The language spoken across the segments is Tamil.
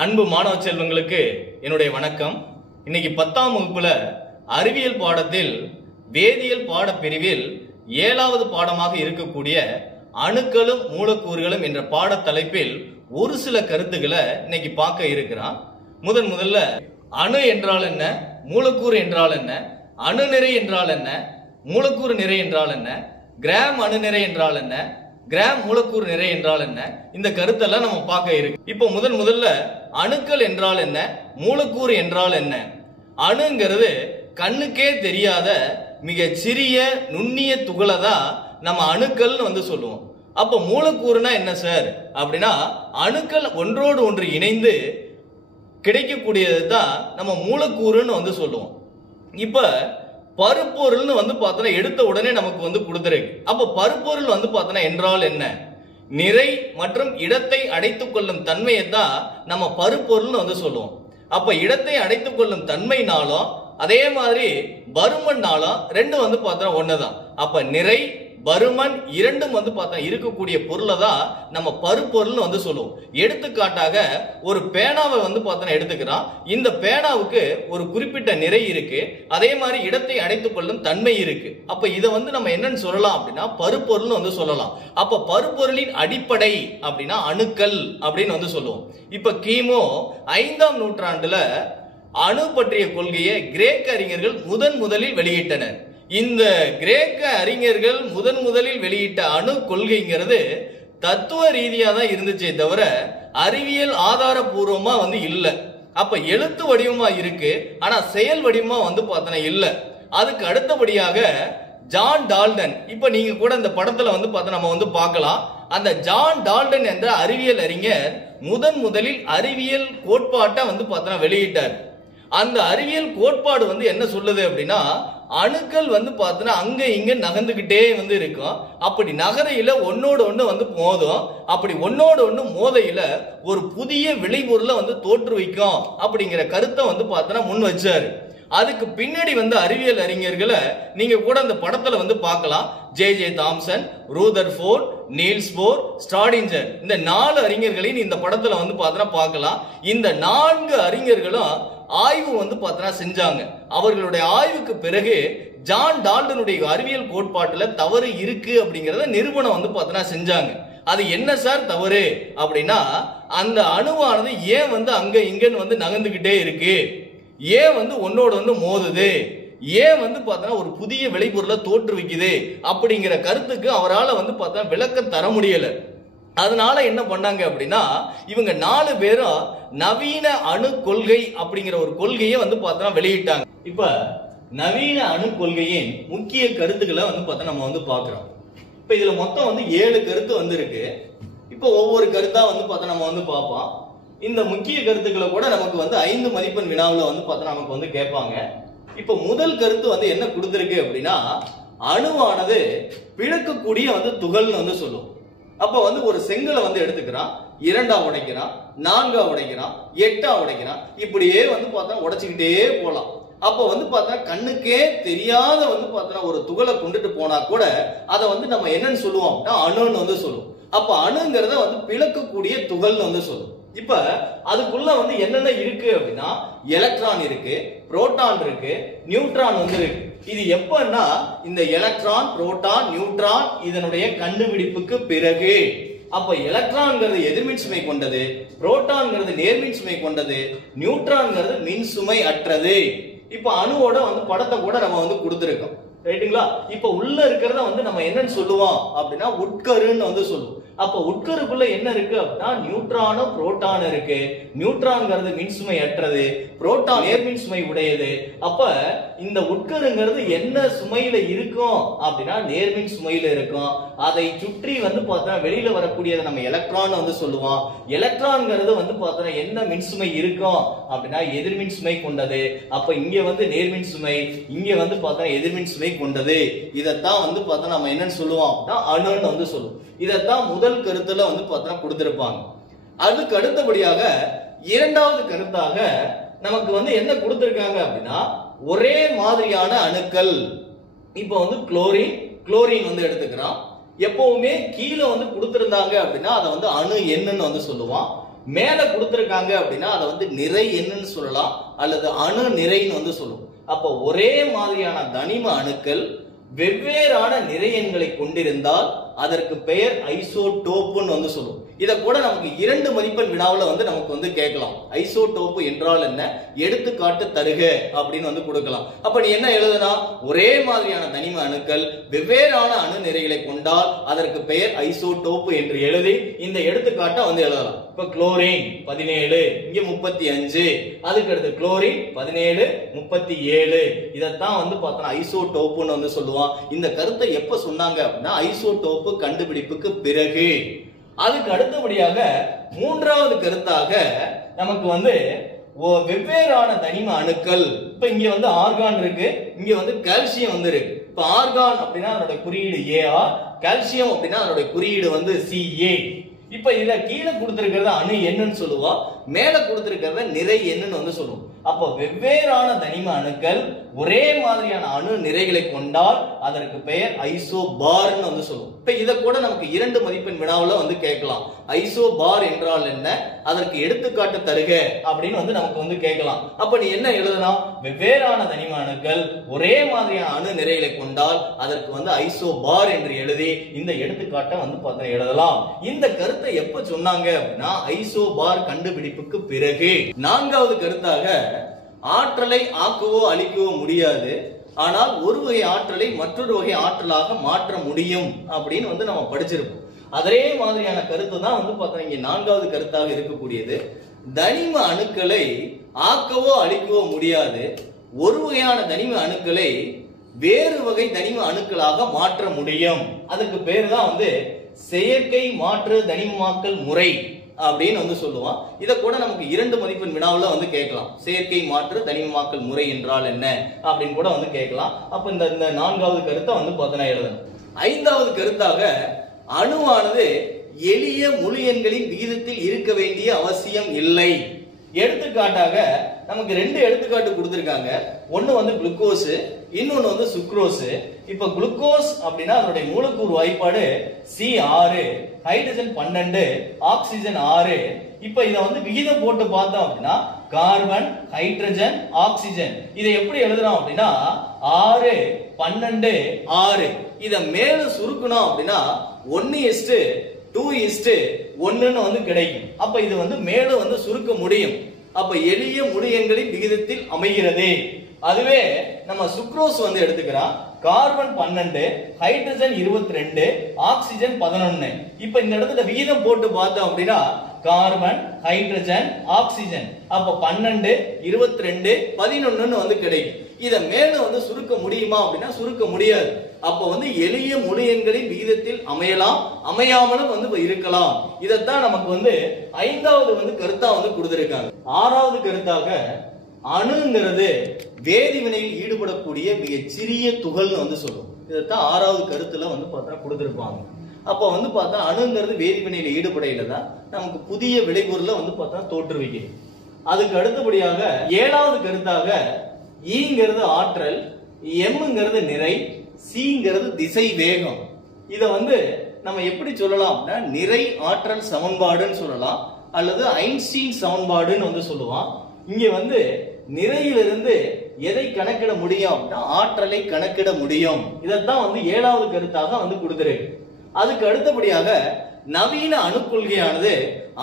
அன்பு மாணவ செல்வங்களுக்கு என்னுடைய வணக்கம். இன்னைக்கு 10ஆம் வகுப்புல அறிவியல் பாடத்தில் வேதியியல் பாடப்பிரிவில் 7வது பாடமாக இருக்கக்கூடிய அணுக்களும் மூலக்கூறுகளும் என்ற பாட தலைப்பில் ஒரு சில கருத்துக்களை இன்னைக்கு பார்க்க இருக்கிறோம். முதல்ல அணு என்றால் என்ன, மூலக்கூறு என்றால் என்ன, அணு நிறை என்றால் என்ன, மூலக்கூறு நிறை என்றால் என்ன, கிராம் அணு நிறை என்றால் என்ன, கிராம் மூலக்கூறு நிறை என்றால் என்ன, இந்த கருத்தெல்லாம் நம்ம பார்க்க இருக்கு. இப்போ முதல்ல அணுக்கள் என்றால் என்ன, மூலக்கூறு என்றால் என்ன. அணுங்கிறது கண்ணுக்கே தெரியாத மிக சிறிய நுண்ணிய துகளை தான் நம்ம அணுக்கள்னு சொல்லுவோம். அப்ப மூலக்கூறுனா என்ன சார் அப்படின்னா, அணுக்கள் ஒன்றோடு ஒன்று இணைந்து கிடைக்கக்கூடியது தான் நம்ம மூலக்கூறுன்னு சொல்லுவோம். இப்ப பருப்பொருள்னு பார்த்தோன்னா எடுத்த உடனே நமக்கு கொடுத்துருக்கு. அப்ப பருப்பொருள் பார்த்தோன்னா என்றால் என்ன, நிறை மற்றும் இடத்தை அடைத்துக் கொள்ளும் தன்மையை தான் நம்ம பருப்பொருள்னு சொல்லுவோம். அப்ப இடத்தை அடைத்துக் கொள்ளும் தன்மைனாலும் அதே மாதிரி பருமன்னாலும் ரெண்டும் பார்த்தோன்னா ஒண்ணுதான். அப்ப நிறை பருமன் இரண்டும் பார்த்தா இருக்கக்கூடிய பொருளை தான் நம்ம பருப்பொருள்னு சொல்லுவோம். எடுத்துக்காட்டாக ஒரு பேனாவை பார்த்தா எடுத்துக்கிறோம். இந்த பேனாவுக்கு ஒரு குறிப்பிட்ட நிறை இருக்கு, அதே மாதிரி இடத்தை அடைத்துக் கொள்ளும் தன்மை இருக்கு. அப்ப இதை நம்ம என்னன்னு சொல்லலாம் அப்படின்னா பருப்பொருள்னு சொல்லலாம். அப்ப பருப்பொருளின் அடிப்படை அப்படின்னா அணுக்கள் அப்படின்னு சொல்லுவோம். இப்ப கிமு 5ஆம் நூற்றாண்டுல அணு பற்றிய கொள்கையை கிரேக்க அறிஞர்கள் முதலில் வெளியிட்டனர். இந்த கிரேக்க அறிஞர்கள் முதலில் வெளியிட்ட அணு கொள்கைங்கிறது தத்துவ ரீதியா தான் இருந்துச்சே தவிர அறிவியல் ஆதாரபூர்வமா இல்ல. அப்ப எழுத்து வடிவமா இருக்கு, ஆனா செயல் வடிவமா பார்த்தனா இல்ல. அதுக்கு அடுத்தபடியாக ஜான் டால்டன், இப்ப நீங்க கூட இந்த படத்துல பார்த்தா நம்ம பார்க்கலாம். அந்த ஜான் டால்டன் என்ற அறிவியல் அறிஞர் முதலில் அறிவியல் கோட்பாட்டை பார்த்தா வெளியிட்டார். அந்த அறிவியல் கோட்பாடு என்ன சொல்லுது அப்படின்னா, அணுக்கள் பார்த்தோன்னா அங்க இங்க நகர்ந்துகிட்டே இருக்கும். அப்படி நகரையில ஒன்னோடு ஒண்ணு மோதும். அப்படி ஒன்னோடு ஒண்ணு மோதையில ஒரு புதிய விளைபொருளை தோற்றுவிக்கும் அப்படிங்கிற கருத்தை பார்த்தோன்னா முன் வச்சாரு. அதுக்கு பின்னாடி அறிவியல் அறிஞர்களை நீங்க கூட அந்த படத்துல பார்க்கலாம். J Thomson, Rutherford, Niels Bohr, Schrodinger, இந்த 4 அறிஞர்களையும் இந்த படத்துல பார்த்தோன்னா பார்க்கலாம். இந்த 4 அறிஞர்களும் ஆய்வு பார்த்தா செஞ்சாங்க. அவர்களுடைய ஆய்வுக்கு பிறகு ஜான் டால்டனுடைய அறிவியல் கோட்பாட்டுல தவறு இருக்கு அப்படிங்கறத நிரூபணம் பார்த்தா செஞ்சாங்க. அது என்ன சார் தவறு அப்படின்னா, அந்த அணுவானது ஏன் அங்க இங்கன்னு நகர்ந்துகிட்டே இருக்கு, ஏன் ஒன்னோட ஒண்ணு மோதுது, ஏன் பார்த்தா ஒரு புதிய விளைபொருளை தோற்றுவிக்குது அப்படிங்கிற கருத்துக்கு அவரால் பார்த்தா விளக்கம் தர முடியல. அதனால என்ன பண்ணாங்க அப்படின்னா, இவங்க 4 பேரும் நவீன அணு கொள்கை அப்படிங்கிற ஒரு கொள்கையை பார்த்தா வெளியிட்டாங்க. இப்ப நவீன அணு கொள்கையின் முக்கிய கருத்துக்களை பார்த்தா நம்ம பார்க்கிறோம். இப்ப இதுல மொத்தம் 7 கருத்து இருக்கு. இப்ப ஒவ்வொரு கருத்தா பார்த்தா நம்ம பார்ப்போம். இந்த முக்கிய கருத்துக்களை கூட நமக்கு 5 மதிப்பெண் வினாவில் பார்த்தா நமக்கு கேட்பாங்க. இப்ப முதல் கருத்து என்ன கொடுத்திருக்கு அப்படின்னா, அணுவானது பிளக்கக்கூடிய துகள்னு சொல்லுவோம். அப்ப ஒரு செங்கலை எடுத்துக்கிறான், 2ஆ உடைக்கிறான், 4ஆ உடைக்கிறான், 8ஆ உடைக்கிறான், இப்படியே பார்த்தா உடைச்சுக்கிட்டே போலாம். அப்ப பார்த்தா கண்ணுக்கே தெரியாத பார்த்தா ஒரு துகளை கொண்டுட்டு போனா கூட அதை நம்ம என்னன்னு சொல்லுவோம் அப்படின்னா அணுன்னு சொல்லுவோம். அப்ப அணுங்கிறத பிளக்கக்கூடிய துகள்னு சொல்லுவோம். இப்ப அதுக்குள்ள என்னென்ன இருக்கு அப்படின்னா, எலக்ட்ரான் இருக்கு, புரோட்டான் இருக்கு, நியூட்ரான் இருக்கு. இது எப்பன்னா இந்த எலக்ட்ரான், புரோட்டான், நியூட்ரான் இதனுடைய கண்டுபிடிப்புக்கு பிறகு. அப்ப எலக்ட்ரான்ங்கிறது எதிர்மின் சுமை கொண்டது, புரோட்டான்ங்கிறது நேர்மின் சுமை கொண்டது, நியூட்ரான்ங்கிறது மின் சுமை அற்றது. இப்ப அணுவோட படத்தை கூட நம்ம கொடுத்திருக்கோம், ரைட்டுங்களா? இப்ப உள்ள இருக்கிறத நம்ம என்னன்னு சொல்லுவோம் அப்படின்னா உட்கருன்னு சொல்லுவோம். அப்ப உட்கருக்குள்ள என்ன இருக்கு அப்படின்னா நியூட்ரானும் புரோட்டான் இருக்கு. நியூட்ரான்ங்கிறது மின்சுமை அற்றது, புரோட்டான் நேர்மின் சுமை உடையது. அப்ப இந்த உட்கருங்கிறது என்ன சுமையில இருக்கும் அப்படின்னா நேர்மின் சுமையில இருக்கும். அதை சுற்றி பார்த்தா வெளியில வரக்கூடியதை நம்ம எலக்ட்ரான் சொல்லுவோம். எலக்ட்ரான்ங்கிறது பார்த்தா என்ன மின்சுமை இருக்கும் அப்படின்னா எதிர்மின் சுமை கொண்டது. அப்ப இங்க நேர்மின் சுமை, இங்க பார்த்தா எதிர்மின் சுமை கொண்டது. இதத்தான் பார்த்தா நம்ம என்னன்னு சொல்லுவோம் அப்படின்னா அணுன்னு சொல்லுவோம். இதத்தான் முதல் கருத்துல பார்த்தா கொடுத்திருப்பாங்க. அதுக்கு அடுத்தபடியாக 2வது கருத்தாக நமக்கு என்ன கொடுத்திருக்காங்க அப்படின்னா ஒரே மாதிரியான அணுக்கள். இப்ப குளோரின் எடுத்துக்கிறோம். எப்பவுமே கீழே கொடுத்திருந்தாங்க அப்படின்னா அதை அணு எண்ணுன்னு சொல்லுவான். மேல கொடுத்திருக்காங்க அப்படின்னா அதை வந்து நிறை என்னன்னு சொல்லலாம் அல்லது அணு நிறைன்னு வந்து சொல்லுவோம். அப்ப ஒரே மாதிரியான தனிம அணுக்கள் வெவ்வேறான நிறை எண்களை கொண்டிருந்தால் அதற்கு பெயர் ஐசோடோப்புன்னு வந்து சொல்லுவோம். இத கூட நமக்கு 2 மதிப்பெண் வினாவுல வந்து நமக்கு வந்து கேட்கலாம். ஐசோடோப்பு என்றால் என்ன, எடுத்துக்காட்டு தருக அப்படின்னு வந்து கொடுக்கலாம். அப்ப நீ என்ன எழுதுனா, ஒரே மாதிரியான தனிம அணுக்கள் வெவ்வேறான அணு நிறைகளை கொண்டால் அதற்கு பெயர் ஐசோடோப்பு என்று எழுதி இந்த எடுத்துக்காட்டை வந்து எழுதலாம். இப்ப குளோரின் 17, இங்க 35, அதுக்கு அடுத்து குளோரின் 17, 37, இதத்தான் வந்து பார்த்தா ஐசோடோப்புன்னு வந்து சொல்லுவான். இந்த கருத்தை எப்ப சொன்னாங்க அப்படின்னா ஐசோடோப்பு கண்டுபிடிப்புக்கு பிறகு. அதுக்கு அடுத்தபடியாக மூன்றாவது கருத்தாக நமக்கு வந்து வெவ்வேறான தனிம அணுக்கள். இப்ப இங்க வந்து ஆர்கான் இருக்கு, இங்க வந்து கால்சியம் வந்து இருக்கு. இப்ப ஆர்கான் அப்படின்னா அதோட குறியீடு Ar, கால்சியம் அப்படின்னா அதோட குறியீடு வந்து Ca. இப்ப இத கீழே கொடுத்திருக்கிறத அணு என்னன்னு சொல்லுவோம், மேல கொடுத்திருக்கிறத நிறை என்னன்னு வந்து சொல்லுவோம். அப்ப வெவ்வேறான தனிம அணுக்கள் ஒரே மாதிரியான அணு நிறைகளை கொண்டால் அதற்கு பெயர் ஐசோபார்னு வந்து சொல்லுவோம். இப்ப இத கூட நமக்கு 2 மதிப்பெண் வினாவுல வந்து கேட்கலாம். ஐசோபார் என்றால் என்ன, அதற்கு எடுத்துக்காட்டு தருக அப்படின்னு வந்து நமக்கு வந்து கேட்கலாம். அப்ப நீ என்ன எழுதலாம், வெவ்வேறான தனிம அணுக்கள் ஒரே மாதிரியான அணு நிறைகளை கொண்டால் அதற்கு வந்து ஐசோபார் என்று எழுதி இந்த எடுத்துக்காட்டை வந்து பார்த்தா எழுதலாம். இந்த கருத்தை எப்ப சொன்னாங்க அப்படின்னா ஐசோபார் கண்டுபிடிப்புக்கு பிறகு. நான்காவது கருத்தாக ஆற்றலை ஆக்கவோ அழிக்கவோ முடியாது, ஆனால் ஒரு வகை ஆற்றலை மற்றொரு வகை ஆற்றலாக மாற்ற முடியும் அப்படின்னு வந்து நம்ம படிச்சிருப்போம். அதே மாதிரியான கருத்து தான் வந்து பார்த்தா இங்க நான்காவது கருத்தாக இருக்கக்கூடியது. தனிம அணுக்களை ஆக்கவோ அழிக்கவோ முடியாது, ஒரு வகையான தனிம அணுக்களை வேறு வகை தனிம அணுக்களாக மாற்ற முடியும். அதுக்கு பேர் தான் வந்து செயற்கை மாற்று தனிமமாக்கல் முறை அப்படின்னு வந்து சொல்லுவான். இத கூட நமக்கு 2 மதிப்பெண் வினாவுல வந்து கேட்கலாம். செயற்கை மாற்று தனிமமாக்கல் முறை என்றால் என்ன அப்படின்னு கூட வந்து கேட்கலாம். அப்ப இந்த நான்காவது கருத்தை வந்து பார்த்தா எழுதணும். ஐந்தாவது கருத்தாக அணுவானது எளிய முழு எண்களின் விகிதத்தில் இருக்க வேண்டிய அவசியம் இல்லை. எடுத்துக்காட்டாக நமக்கு 2 எடுத்துக்காட்டு கொடுத்திருக்காங்க. ஒன்னு வந்து குளுக்கோஸ், இன்னொன்னு வந்து சுக்ரோஸ். இப்ப குளுக்கோஸ் அப்படின்னா அதனுடைய மூலக்கூறு வாய்ப்பாடு C6, ஹைட்ரஜன் 12, ஆக்சிஜன் 6. இப்ப இத வந்து விகிதம் போட்டு பார்த்தோம் அப்படின்னா கார்பன், ஹைட்ரஜன், ஆக்சிஜன். இதை எப்படி எழுதுறோம் அப்படின்னா 6, 12, 6. இத மேல சுருக்கணும் அப்படின்னா 1:2:1 வந்து கிடைக்கும். அப்ப இது வந்து மேல வந்து சுருக்க முடியும். அப்ப எளிய முழு எண்களின் விகிதத்தில் அமைகிறது. அதுவே நம்ம சுக்ரோஸ் வந்து எடுத்துக்கிறோம். Carbon 12, hydrogen 22, oxygen 11. இப்ப இந்த இடத்துல விகிதம் போட்டு பார்த்தோம் அப்படின்னா கார்பன், ஹைட்ரஜன், ஆக்சிஜன். அப்ப 12, 22, 11 வந்து கிடைக்கும். இத மேல வந்து சுருக்க முடியுமா அப்படின்னா சுருக்க முடியாது. அப்ப வந்து எளிய முழு எண்களின் விகிதத்தில் அமையலாம், அமையாமலும் வந்து இருக்கலாம். இதத்தான் நமக்கு வந்து ஐந்தாவது வந்து கருத்தா வந்து கொடுத்திருக்காங்க. ஆறாவது கருத்தாக அணுங்கிறது வேதிவினையில் ஈடுபடக்கூடிய மிக சிறிய துகள்னு வந்து சொல்லுவோம். இதத்தான் ஆறாவது கருத்துல வந்து பார்த்தா கொடுத்திருப்பாங்க. அப்ப வந்து பார்த்தா அணுங்கிறது வேதிவினையில ஈடுபடையில தான் நமக்கு புதிய விளைபொருளை வந்து பார்த்தா தோற்றுவிக்குது. அதுக்கு அடுத்தபடியாக ஏழாவது கருத்தாக ஈங்கிறது ஆற்றல், எம்ங்கிறது நிறை, சிங்கிறது திசை வேகம். இத வந்து நம்ம எப்படி சொல்லலாம் அப்படின்னா நிறை ஆற்றல் சமன்பாடுன்னு சொல்லலாம், அல்லது ஐன்ஸ்டீன் சமன்பாடுன்னு வந்து சொல்லுவான். இங்க வந்து நிறையிலிருந்து எதை கணக்கிட முடியும் அப்படின்னா ஆற்றலை கணக்கிட முடியும். இதத்தான் வந்து ஏழாவது கருத்தாக வந்து கொடுத்திருக்கு. அதுக்கு அடுத்தபடியாக நவீன அணுக்கொள்கையானது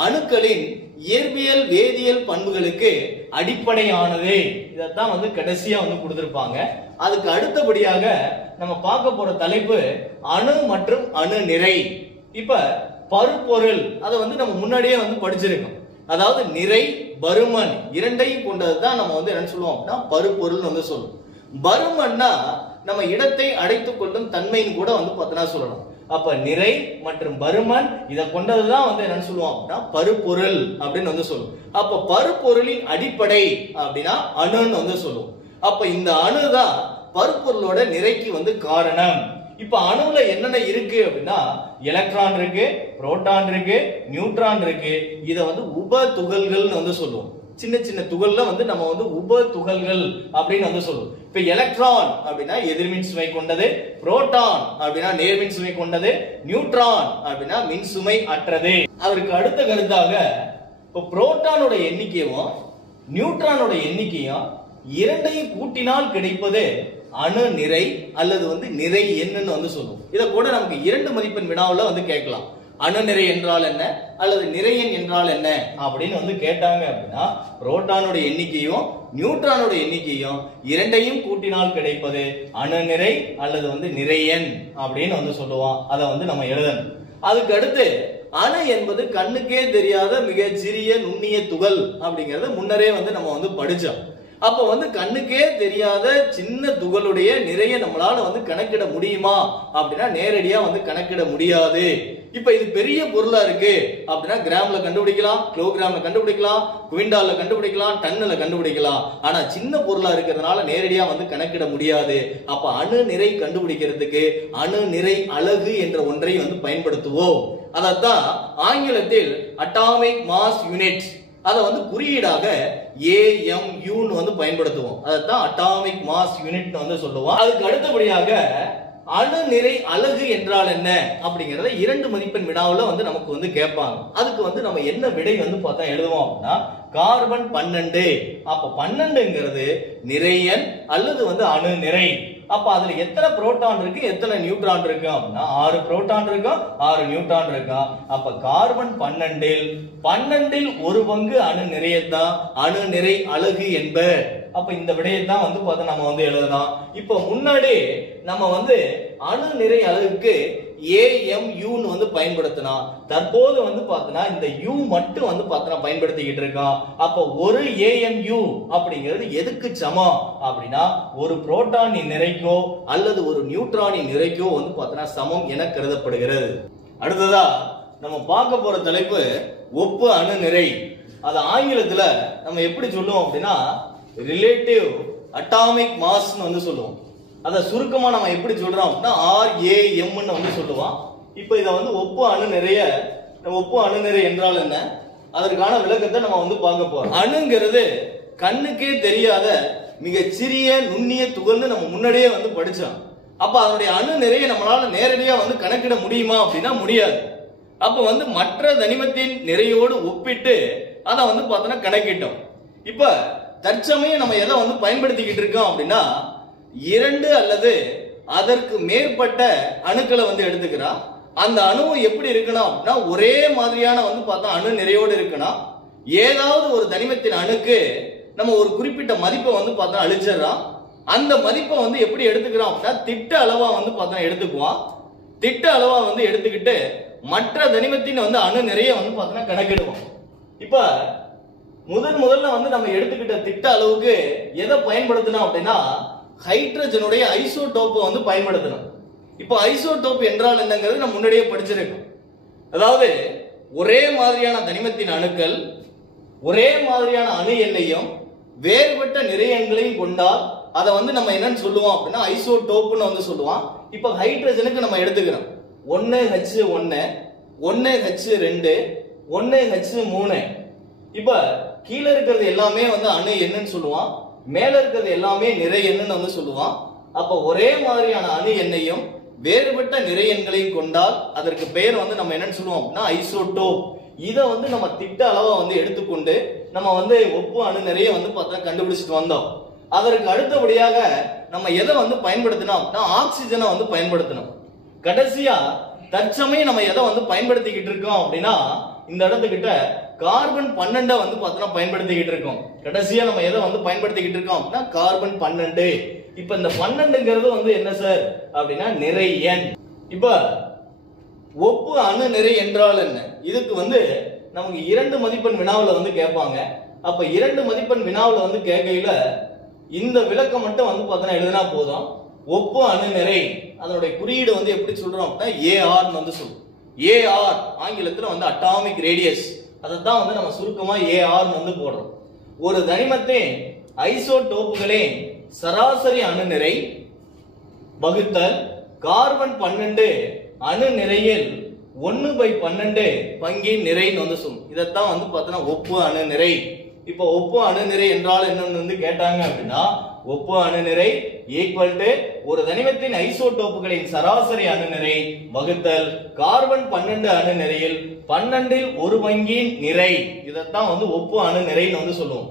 அணுக்களின் இயற்பியல் வேதியியல் பண்புகளுக்கு அடிப்படையானது. இதத்தான் வந்து கடைசியா வந்து கொடுத்திருப்பாங்க. அதுக்கு அடுத்தபடியாக நம்ம பார்க்க போற தலைப்பு அணு மற்றும் அணு நிறை. இப்ப பருப்பொருள் அதை வந்து நம்ம முன்னாடியே வந்து படிச்சிருக்கோம். அதாவது நிறை, பருமன் இரண்டையும் கொண்டதுதான் நம்ம வந்து என்ன சொல்லுவோம் அப்படின்னா பருப்பொருள் வந்து சொல்லுவோம். பருமன்னா நம்ம இடத்தை அடைத்துக் கொள்ளும் தன்மைன்னு கூட வந்து பார்த்தா சொல்லலாம். அப்ப நிறை மற்றும் பருமன் இதை கொண்டதுதான் வந்து என்ன சொல்லுவோம் அப்படின்னா பருப்பொருள் அப்படின்னு வந்து சொல்லுவோம். அப்ப பருப்பொருளின் அடிப்படை அப்படின்னா அணுன்னு வந்து சொல்லுவோம். அப்ப இந்த அணுதான் பருப்பொருளோட நிறைக்கு வந்து காரணம். இப்ப அணுல என்னென்ன இருக்கு அப்படின்னா எலக்ட்ரான் இருக்கு, புரோட்டான் இருக்கு, நியூட்ரான் இருக்கு. இத வந்து உப துகள்கள்னு வந்து சொல்லுவோம். சின்ன சின்ன துகள்ல வந்து நம்ம வந்து உப துகள்கள் அப்படின்னு வந்து சொல்லுவோம். இப்ப எலக்ட்ரான் அப்படின்னா எதிர்மின் சுமை கொண்டது, புரோட்டான் அப்படின்னா நேர்மின் சுமை கொண்டது, நியூட்ரான் அப்படின்னா மின் சுமை அற்றது. அதற்கு அடுத்த கருத்தாக இப்போ புரோட்டானோட எண்ணிக்கையும் நியூட்ரானோட எண்ணிக்கையும் இரண்டையும் கூட்டினால் கிடைப்பது அணு நிறை அல்லது நிறை எண்ணுன்னு சொல்லுவோம். இத கூட நமக்கு 2 மதிப்பெண் வினாவுல கேட்கலாம். அணு நிறை என்றால் என்ன அல்லது நிறை எண் என்றால் என்ன அப்படின்னு கேட்டாங்க அப்படின்னா, புரோட்டானோட எண்ணிக்கையும் நியூட்ரானோட எண்ணிக்கையும் இரண்டையும் கூட்டினால் கிடைப்பது அணு நிறை அல்லது நிறை எண் அப்படின்னு சொல்லுவோம். அதை நம்ம எழுதணும். அதுக்கு அடுத்து அணு என்பது கண்ணுக்கே தெரியாத மிக சிறிய நுண்ணிய துகள் அப்படிங்கறத முன்னரே நம்ம படிச்சோம். அப்ப கண்ணுக்கே தெரியாத சின்ன துகளுடைய நிறைய நம்மளால கணக்கிட முடியுமா அப்படின்னா நேரடியா கணக்கிட முடியாது. இப்ப இது பெரிய பொருளா இருக்கு அப்படின்னா கிராம்ல கண்டுபிடிக்கலாம், கிலோகிராம்ல கண்டுபிடிக்கலாம், குவிண்டால்ல கண்டுபிடிக்கலாம், டன்னுல கண்டுபிடிக்கலாம். ஆனா சின்ன பொருளா இருக்கிறதுனால நேரடியா கணக்கிட முடியாது. அப்ப அணு நிறை கண்டுபிடிக்கிறதுக்கு அணு நிறை அலகு என்ற ஒன்றை பயன்படுத்துவோம். அதத்தான் ஆங்கிலத்தில் அட்டாமிக் மாஸ் யூனிட், அதை குறியீடாக AMU பயன்படுத்துவோம். அதான் அட்டாமிக் மாஸ் யூனிட் சொல்லுவோம். அதுக்கு அடுத்தபடியாக அணு நிறை அலகு என்றால் என்ன அப்படிங்கறத 2 மதிப்பெண் வினாவுல நமக்கு கேட்பாங்க. அதுக்கு நம்ம என்ன விடை பார்த்தா எழுதுவோம் அப்படின்னா கார்பன் 12. அப்ப 12ங்கிறது நிறை எண் அல்லது அணு நிறை. அப்ப அதுல எத்தனை புரோட்டான் இருக்கு எத்தனை நியூட்ரான் இருக்கு அப்படின்னா 6 புரோட்டான் இருக்கும் 6 நியூட்ரான் இருக்கும். அப்ப கார்பன் 12ல் ஒரு பங்கு அணு நிறையத்தான் அணு நிறை அலகு என்ப. அப்ப இந்த விடையத்தான் பார்த்தா நம்ம எழுதலாம். இப்ப முன்னாடி நம்ம அணு நிறை அலகுக்கு AMU பயன்படுத்தினா, தற்போது பார்த்தனா இந்த U மட்டும் பார்த்தனா பயன்படுத்திக்கிட்டு இருக்கோம். அப்ப ஒரு AMU அப்படிங்கிறது எதுக்கு சமம் அப்படின்னா ஒரு புரோட்டானின் நிறைக்கோ அல்லது ஒரு நியூட்ரானின் நிறைக்கோ பார்த்தனா சமம் என கருதப்படுகிறது. அடுத்ததா நம்ம பார்க்க போற தலைப்பு ஒப்பு அணு நிறை. அது ஆங்கிலத்துல நம்ம எப்படி சொல்லுவோம் அப்படின்னா ரிலேட்டிவ் அட்டாமிக் மாஸ் சொல்லுவோம். அத சுருக்கமா நம்ம எப்படி சொல்றோம் அப்படின்னா RAM ன்னு சொல்லுவோம். இப்ப இத ஒப்பு அணு நிறைய ஒப்பு அணு நிறை என்றால் என்ன, அதற்கான விளக்கத்தை நம்ம பார்க்க போறோம். அணுங்கிறது கண்ணுக்கே தெரியாத மிக சிறிய நுண்ணிய துகள்னு நம்ம முன்னாடியே படிச்சோம். அப்ப அதனுடைய அணு நிறைய நம்மளால நேரடியா கணக்கிட முடியுமா அப்படின்னா முடியாது. அப்ப மற்ற தனிமத்தின் நிறையோடு ஒப்பிட்டு அதை பார்த்தோன்னா கணக்கிட்டோம். இப்ப தற்சமயம் நம்ம எதை பயன்படுத்திக்கிட்டு இருக்கோம் அப்படின்னா 2 அல்லது அதற்கு மேற்பட்ட அணுக்களை எடுத்துக்கிறோம். அந்த அணு எப்படி இருக்கணும் அப்படின்னா ஒரே மாதிரியான பார்த்தா அணு நிறையோடு இருக்கணும். ஏதாவது ஒரு தனிமத்தின் அணுக்கு நம்ம ஒரு குறிப்பிட்ட மதிப்பை பார்த்தா அழிச்சிடறோம். அந்த மதிப்பை எப்படி எடுத்துக்கிறோம் அப்படின்னா திட்ட அளவா பார்த்தா எடுத்துக்குவோம். திட்ட அளவா எடுத்துக்கிட்டு மற்ற தனிமத்தின் அணு நிறைய பார்த்தா கணக்கிடுவோம். இப்ப முதல்ல நம்ம எடுத்துக்கிட்ட திட்ட அளவுக்கு எதை பயன்படுத்தணும் அப்படின்னா ஹைட்ரஜனுடைய ஐசோடோப்பை பயன்படுத்தணும். இப்ப ஐசோடோப் என்றால் என்னங்கிறது நம்ம முன்னாடியே படிச்சிருக்கோம். அதாவது ஒரே மாதிரியான தனிமத்தின் அணுக்கள் ஒரே மாதிரியான அணு எண்ணையும் வேறுபட்ட நிறை எண்களையும் கொண்டால் அதை நம்ம என்னன்னு சொல்லுவோம் அப்படின்னா ஐசோடோப்னு சொல்லுவோம். இப்ப ஹைட்ரஜனுக்கு நம்ம எடுத்துக்கிறோம் 1H1 1H2 1H3. இப்ப கீழ இருக்கிறது எல்லாமே அணு எண்ணுன்னு சொல்லுவான், மேல இருக்கிறது எல்லாமே நிறை எண்ணுன்னு சொல்லுவான். அப்ப ஒரே மாதிரியான அணு எண்ணையும் வேறுபட்ட நிறை எண்களையும் கொண்டால் அதற்கு பெயர் நம்ம என்னன்னு சொல்லுவோம் அப்படின்னா ஐசோடோப். இதை நம்ம திட்ட அளவா எடுத்துக்கொண்டு நம்ம ஒப்பு அணு நிறைய பார்த்தா கண்டுபிடிச்சிட்டு வந்தோம். அதற்கு அடுத்தபடியாக நம்ம எதை பயன்படுத்தணும் அப்படின்னா ஆக்சிஜனை பயன்படுத்தணும். கடைசியா தற்சமயம் நம்ம எதை பயன்படுத்திக்கிட்டு இருக்கோம் அப்படின்னா இந்த இடத்துக்கிட்ட கார்பன் 12 பார்த்தா பயன்படுத்திக்கிட்டு இருக்கோம். கடைசியா நம்ம எதை பயன்படுத்திக்கிட்டு இருக்கோம் அப்படின்னா கார்பன் 12. இப்ப இந்த 12ங்கிறது என்ன சார் அப்படின்னா நிறை எண். இப்ப ஒப்பு அணு நிறை என்றால் என்ன, இதுக்கு நமக்கு 2 மதிப்பெண் வினாவுல கேட்பாங்க. அப்ப 2 மதிப்பெண் வினாவுல கேட்கையில இந்த விளக்கம் மட்டும் பார்த்தா எழுதினா போதும். ஒப்பு அணு நிறை அதனுடைய குறியீடு எப்படி சொல்றோம் அப்படின்னா AR சொல்லுவோம். AR ஆங்கிலத்துல அட்டாமிக் ரேடியஸ், அதான் நம்ம சுருக்கமா AR போடுறோம். ஒரு தனிமத்தின் ஐசோடோப்புகளின் சராசரி அணு நிறை வகுத்தல் கார்பன் 12 அணு நிறையில் 1/12 பங்கின் நிறைன்னு சொல்லும். இதத்தான் பார்த்தோன்னா ஒப்பு அணு நிறை. இப்ப ஒப்பு அணுநிறை என்றால் என்னன்னு வந்து கேட்டாங்க அப்படின்னா, ஒப்பு அணுநிறை ஈக்குவல் டு ஒரு தனிமத்தின் ஐசோடோப்புகளின் சராசரி அணுநிறை வகுத்தல் கார்பன் 12 அணுநிறையில் 12 ஒரு பங்கின் நிறை. இதைத்தான் வந்து ஒப்பு அணுநிறைன்னு வந்து சொல்லுவோம்.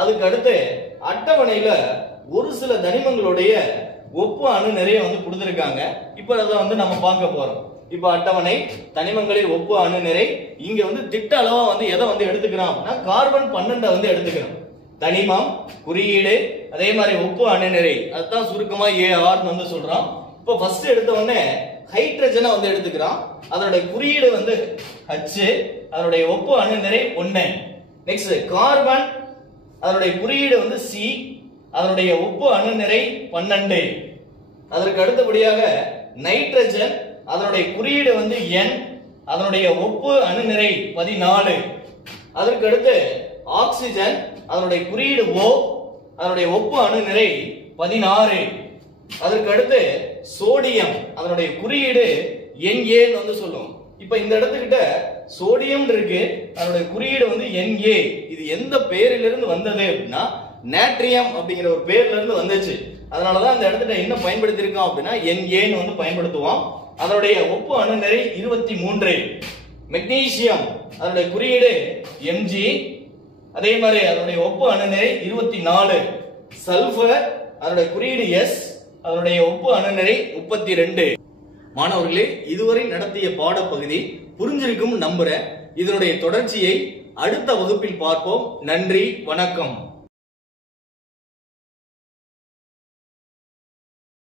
அதுக்கு அடுத்து அட்டவணையில ஒரு சில தனிமங்களுடைய ஒப்பு அணுநிறைய வந்து கொடுத்திருக்காங்க. இப்ப அதை வந்து நம்ம பார்க்க போறோம். இப்ப அட்டவணை தனிமங்களில் ஒப்பு அணுநிறை. இங்க வந்து திட்ட அளவா வந்து எதை வந்து எடுத்துக்கிறோம் அப்படின்னா கார்பன் 12 வந்து எடுத்துக்கிறோம். தனிமம் குறியீடு அதே மாதிரி ஒப்பு அணுநிறை அதுதான் சுருக்கமா AR வந்து சொல்றோம். இப்ப ஃபர்ஸ்ட் எடுத்த உடனே ஹைட்ரஜனை வந்து எடுத்துக்கிறோம். அதனுடைய குறியீடு வந்து H, அதனுடைய ஒப்பு அணுநிறை 1. நெக்ஸ்ட் கார்பன், அதனுடைய குறியீடு வந்து C, அதனுடைய ஒப்பு அணுநிறை 12. அதற்கு அடுத்தபடியாக நைட்ரஜன், அதனுடைய குறியீடு வந்து N, அதனுடைய ஒப்பு அணுநிறை 14. அதற்கு அடுத்து ஆக்சிஜன், அதனுடைய குறியீடு O, அதனுடைய ஒப்பு அணுநிறை 16. அதற்கு அடுத்து சோடியம், அதனுடைய குறியீடு Na வந்து சொல்லும். இப்ப இந்த இடத்துக்கிட்ட சோடியம் இருக்கு, அதனுடைய குறியீடு வந்து Na. இது எந்த பேரிலிருந்து வந்தது அப்படின்னா நேட்ரியம் அப்படிங்கிற ஒரு பேர்ல இருந்து வந்துச்சு. அதனாலதான் இந்த இடத்துல என்ன பயன்படுத்தி இருக்கோம் அப்படின்னா Na வந்து பயன்படுத்துவோம். அதனுடைய ஒப்பு அணுநிறை 23. மெக்னீசியம், அதனுடைய குறியீடு Mg, அதே மாதிரி அதனுடைய ஒப்பு அணுநிறை 24. சல்பர், அதனுடைய குறியீடு S, அதனுடைய ஒப்பு அணுநிறை 32. மாணவர்களே, இதுவரை நடத்திய பாடப்பகுதி புரிஞ்சிருக்கும் நம்புறேன். இதனுடைய தொடர்ச்சியை அடுத்த வகுப்பில் பார்ப்போம். நன்றி, வணக்கம்.